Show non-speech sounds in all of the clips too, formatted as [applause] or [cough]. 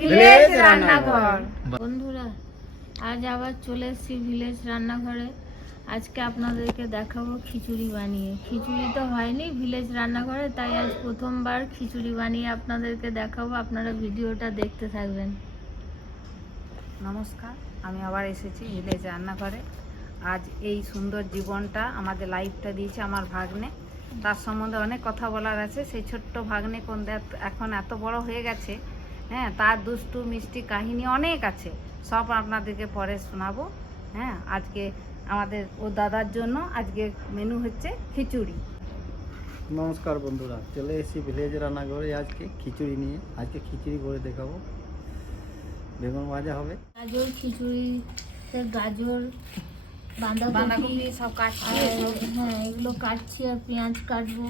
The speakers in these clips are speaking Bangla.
ভিলেজ রান্নাঘর। বন্ধুরা আজ আবার চলে এসেছি ভিলেজ রান্নাঘরে। আজকে আপনাদেরকে দেখাবো খিচুড়ি বানিয়ে। খিচুড়ি তো হয়নি ভিলেজ রান্নাঘরে তাই আজ প্রথমবার খিচুড়ি বানিয়ে আপনাদেরকে দেখাবো। আপনারা ভিডিওটা দেখতে থাকবেন। নমস্কার আমি আবার এসেছি ভিলেজ রান্নাঘরে। আজ এই সুন্দর জীবনটা আমাদের লাইফটা দিয়েছে আমার ভাগ্নে। তার সম্বন্ধে অনেক কথা বলার আছে। সেই ছোট্ট ভাগ্নে কোন এখন এত বড় হয়ে গেছে হ্যাঁ তার দুষ্টু মিষ্টি কাহিনী অনেক আছে। সব আপনাদেরকে পরে শোনাবো। হ্যাঁ আজকে আমাদের ও দাদার জন্য আজকে মেনু হচ্ছে খিচুড়ি। নমস্কার বন্ধুরা চলে এসেছি ভিলেজ রান্নাঘরে আজকে খিচুড়ি নিয়ে। আজকে খিচুড়ি করে দেখাবো। বেগুন ভাজা হবে। গাজর খিচুড়িতে গাজর বাঁধাকপি। বাঁধাকপি সব কাটছি। হ্যাঁ এগুলো কাটছি আর পেঁয়াজ কাটবো।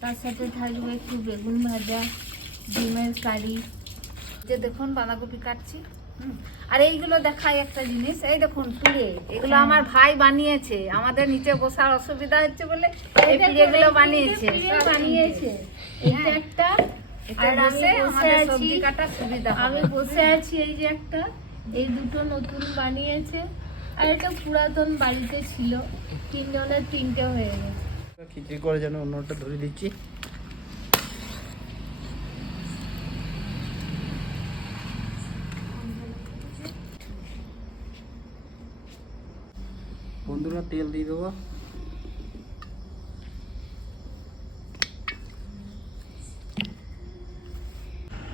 তার সাথে থাকবে একটু বেগুন ভাজা ডিমের কারি। যে দেখুন বাঁধাকপি কাটছি আর এইগুলো দেখাই একটা জিনিস এই দেখুন পিড়ে এগুলো আমার ভাই বানিয়েছে আমাদের নিচে বসার অসুবিধা হচ্ছে বলে এই পিড়েগুলো বানিয়েছে। বানিয়েছে। একটা আর বসে আমাদের আছি সবজি কাটার সুবিধা আমি বসে আছি এই যে একটা এই দুটো নতুন বানিয়েছে। আর এটা পুরাতন বাড়িতে ছিল তিনজনের তিনটে হয়ে গেছে। খিচুড়ি করে যেন অন্যটা ধরে দিচ্ছি। বন্ধুরা তেল দিয়ে দেবো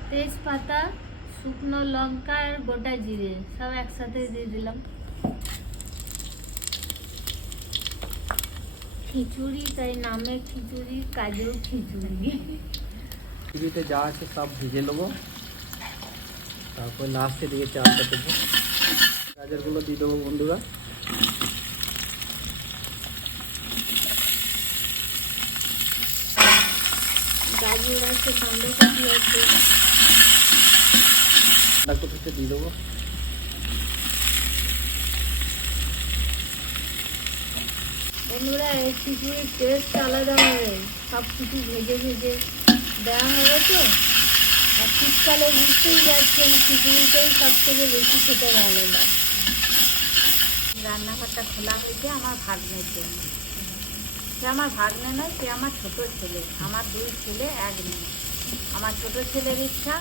তেজপাতা শুকনো লঙ্কা আর গোটা জিরে সব একসাথে দিয়ে দিলাম। খিচুড়ি তাই নামে খিচুড়ি কাজেও খিচুড়ি। খিচুড়িতে যা আছে সব ভিজে নেব। তারপর লাস্টে দিয়ে চালটা দেবো। গাজরগুলো দিয়ে দেবো বন্ধুরা। গাজর আছে বাঁধাকপি আছে বাঁধাকপিতে দিয়ে দেবো বন্ধুরা, এই খিচুড়ির টেস্ট আলাদা হবে। সব কিছু ভেজে ভেজে দেওয়া হবে তো আর শীতকালে বুঝতেই পারছেন খিচুড়িটাই সব থেকে বেশি খেতে ভালো লাগে। রান্নাঘরটা খোলা হয়েছে আমার ভাগ্নের জন্য। সে আমার ভাগ্নে নয়, সে আমার ছোট ছেলে। আমার দুই ছেলে, এক মেয়ে। আমার ছোট ছেলের ইচ্ছা,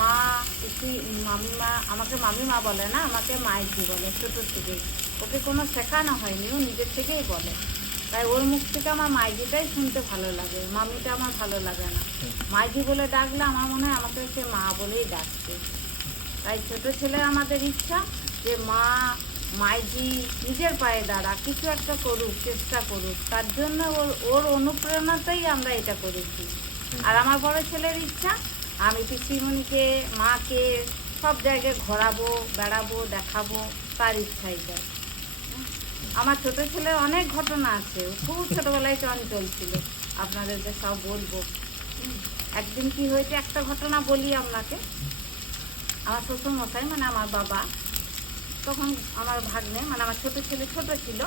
মা, পিসি, মামিমা, আমাকে মামিমা বলে না, আমাকে মাইজি বলে, ছোট থেকে ওকে কোনো শেখানো হয়নি, ও নিজের থেকেই বলে। তাই ওর মুখ থেকে আমার মাইজিটাই শুনতে ভালো লাগে, মামিটা আমার ভালো লাগে না। মাইজি বলে ডাকলে আমার মনে হয় আমাকে সে মা বলেই ডাকছে। তাই ছোট ছেলে আমাদের ইচ্ছা যে মা মাইজি নিজের পায়ে দাঁড়া, কিছু একটা করুক, চেষ্টা করুক, তার জন্য ওর ওর অনুপ্রেরণাতেই আমরা এটা করেছি। আর আমার বড় ছেলের ইচ্ছা, আমি পিসিমণিকে, মাকে সব জায়গায় ঘোরাবো, বেড়াবো, দেখাবো, তার ইচ্ছাই যায় আমার ছোট ছেলের অনেক ঘটনা আছে খুব ছোটবেলায় চঞ্চল ছিল, আপনাদেরকে সব বলব। একদিন কি হয়েছে, একটা ঘটনা বলি আপনাকে। আমার শ্বশুর মশাই মানে আমার বাবা তখন আমার ভাগ্নে মানে আমার ছোট ছেলে ছোট ছিল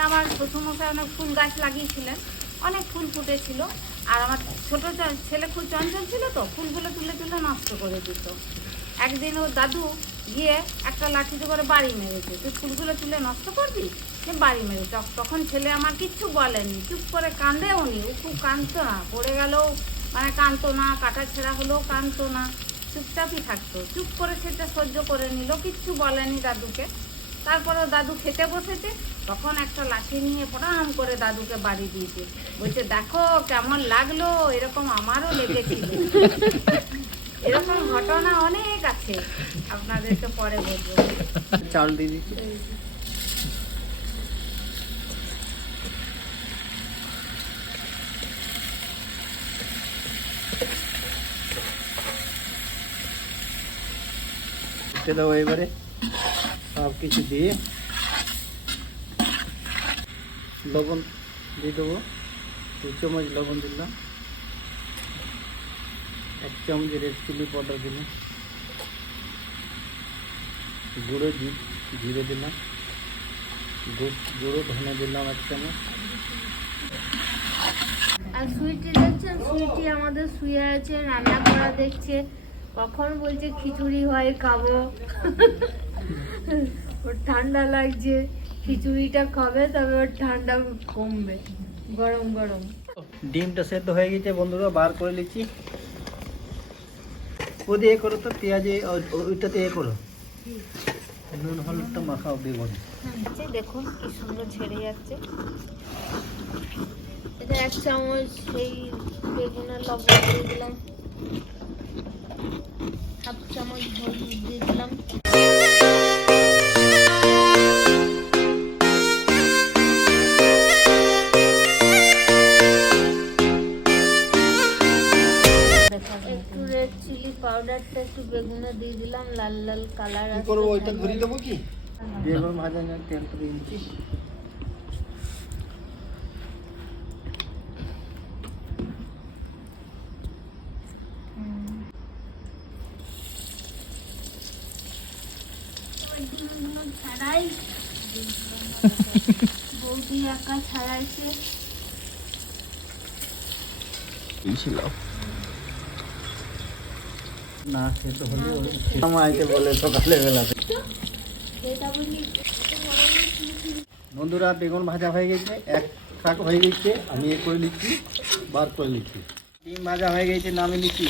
আমার শ্বশুর মশাই অনেক ফুল গাছ লাগিয়েছিলেন, অনেক ফুল ফুটেছিল, আর আমার ছোট ছেলে খুব চঞ্চল ছিল তো, ফুলগুলো তুলে তুলে নষ্ট করে দিত। একদিন ও দাদু গিয়ে একটা লাঠিতে করে বাড়ি মেরেছে, তুই ফুলগুলো তুলে নষ্ট করবি? সে বাড়ি মেরে তখ- তখন ছেলে আমার কিচ্ছু বলেনি, চুপ করে কাঁদেও নি ও খুব কাঁদতো না, পড়ে গেলেও মানে কাঁদতো না, কাটা ছেঁড়া হলেও কাঁদতো না। চুপচাপই থাকতো। চুপ করে সেটা সহ্য করে নিল, কিচ্ছু বলেনি দাদুকে। তারপরে দাদু খেতে বসেছে, তখন একটা লাঠি নিয়ে প্রণাম করে দাদুকে বাড়ি দিয়েছে। বলছে, দেখো কেমন লাগল, এরকম আমারও লেগেছিল এরকম ঘটনা অনেক আছে, আপনাদেরকে পরে বলব। চাল দিয়ে দিচ্ছি দেবো এবারে। সব কিছু দিয়ে লবণ দিয়ে দেবো। দু চামচ লবণ দিলাম। এক চামচ রেড চিলি পাউডার দিলাম। গুঁড়ো জিরে দিলাম। গুঁড়ো ধনে দিলাম এক চামচ। আর সুইটি দেখছেন? সুইটি আমাদের শুয়ে আছে, রান্না করা দেখছে। কখন বলছে খিচুড়ি হয় খাব। ওর ঠান্ডা লাগছে। খিচুড়িটা খাবে তবে ওর ঠান্ডা কমবে। গরম গরম। ডিমটা সেদ্ধ হয়ে গেছে বন্ধুরা বার করে নিচ্ছি। ও দিয়ে করো তো পেঁয়াজে ওইটাতে এ করো। নুন হলুদ হলুদটা মাখাও বেগুন হচ্ছে দেখুন কি সুন্দর ছেড়ে যাচ্ছে। এটা এক চামচ সেই বেগুনের লবণ দিয়ে দিলাম। হাফ চামচ হলুদ দিয়ে দিলাম। একটু রেড চিলি পাউডারটা একটু বেগুনে দিয়ে দিলাম লাল লাল কালার কি করব ওইটা ধরিয়ে দেবো কি? বেগুন ভাজা তেল দিচ্ছি। ছাড়াই [laughs] বৌদি একা ছাড়াইছে। না সেদ্ধ হলে আমাকে বলে সকালে বেলাতে বন্ধুরা বেগুন ভাজা হয়ে গেছে এক শাক হয়ে গেছে আমি এ করে নিচ্ছি বার করে নিচ্ছি। ডিম ভাজা হয়ে গেছে নামে নিচ্ছি।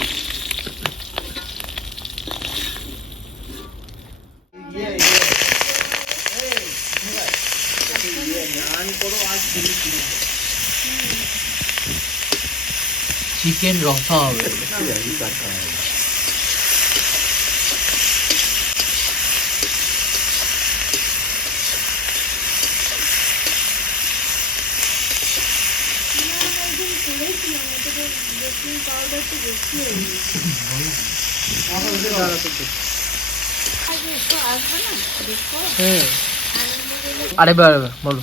হ্যাঁ। আনন্দ গেলে আরে বলো।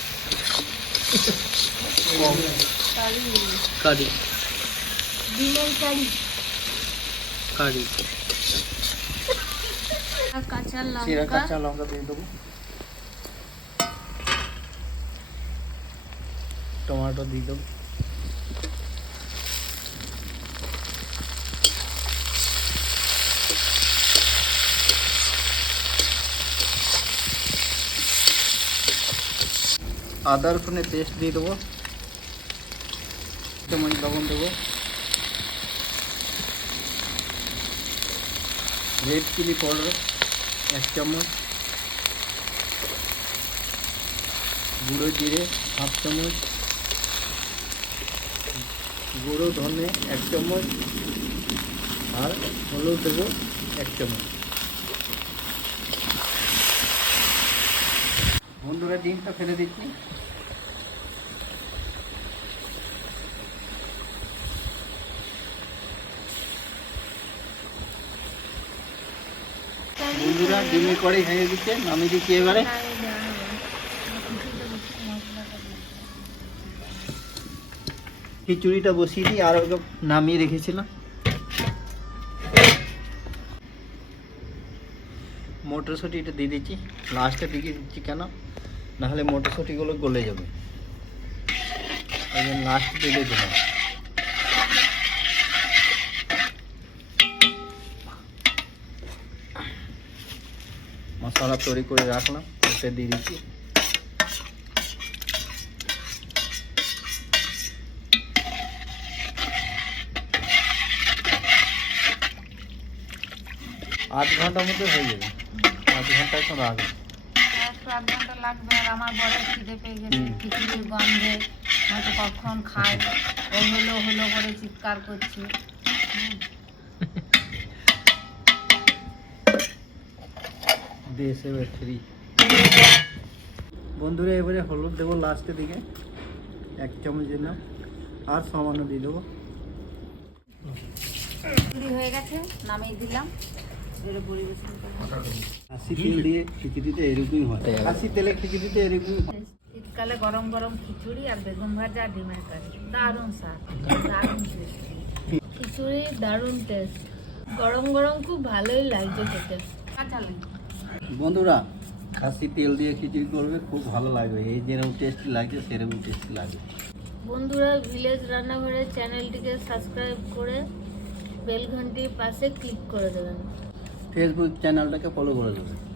কাঁচা লঙ্কা কাঁচা দিয়ে দেবো। টমেটো দিয়ে দেবো। আদা রসুনের পেস্ট দিয়ে দেবো। চামচ লবণ দেবো। রেড চিলি পাউডার এক চামচ। গুঁড়ো জিরে, হাফ চামচ। গুঁড়ো ধনে এক চামচ। আর হলুদ দেবো এক চামচ। বন্ধুরা ডিমটা ফেলে দিচ্ছি। বন্ধুরা, ডিমের কড়াই হয়ে গেছে। দিচ্ছি এবারে। খিচুড়িটা বসিয়ে দিই, আর নামিয়ে রেখেছিলাম। মটরশুঁটিটা দিয়ে দিচ্ছি। লাস্টে দিকে দিচ্ছি কেন? নাহলে মটরশুঁটিগুলো গলে যাবে। জন্য লাস্ট দিলে দিলাম মশলা তৈরি করে রাখলাম ওতে দিয়ে দিচ্ছি। আধ ঘণ্টার মধ্যে হয়ে যাবে। আধ ঘণ্টা এখন রাখবে। আধ ঘণ্টা লাগবে আর আমার বড় খিদে পেয়ে গেছে। খিচুড়ির গন্ধে। হয়তো কখন খাই ও হলো হলো করে চিৎকার করছে। দেশ বন্ধুরা এবারে হলুদ দেবো লাস্টের দিকে। এক চামচ দিলাম আর সামান্য দিয়ে দেবো। হয়ে গেছে নামিয়ে দিলাম। খাসি তেল দিয়ে খিচুড়িতে এরকমই হয়। খাসি তেলে খিচুড়িতে এরকমই হয়। শীতকালে গরম গরম খিচুড়ি আর বেগুন ভাজা ডিমের কারি। দারুণ স্বাদ। দারুণ টেস্টি খিচুড়ি দারুণ টেস্ট গরম গরম খুব ভালোই লাগছে খেতে। বন্ধুরা খাসি তেল দিয়ে খিচুড়ি করবে খুব ভালো লাগবে। এই যেরকম টেস্টি লাগছে সেরকম টেস্টি লাগবে। বন্ধুরা ভিলেজ রান্নাঘরের চ্যানেলটিকে সাবস্ক্রাইব করে বেল ঘন্টির পাশে ক্লিক করে দেবেন। ফেসবুক চ্যানেলটাকে ফলো করে দেবে।